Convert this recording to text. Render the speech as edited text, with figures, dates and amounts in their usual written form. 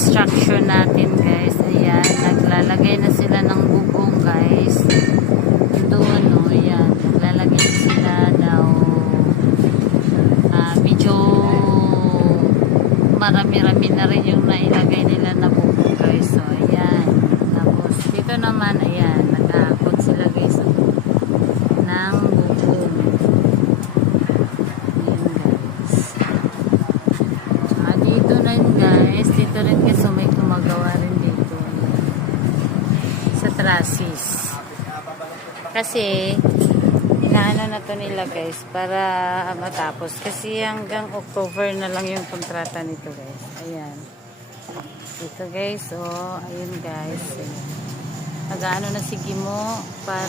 construction natin guys. Ayan, naglalagay na sila ng bubong guys. Doon no, ayan, naglalagay na sila daw. Medyo marami-rami na rin yung nailagay nila na bubong guys. So ayan, tapos dito naman ayan, nag-aakot sila guys ng bubong. Dito rin guys, dito rin guys, may gumagawa rin dito sa trusses. Kasi inaano na to nila guys para matapos. Kasi hanggang October na lang yung kontrata nito guys. Ayan. Dito guys, oh, ayun guys. Nag-ano na si Gimo para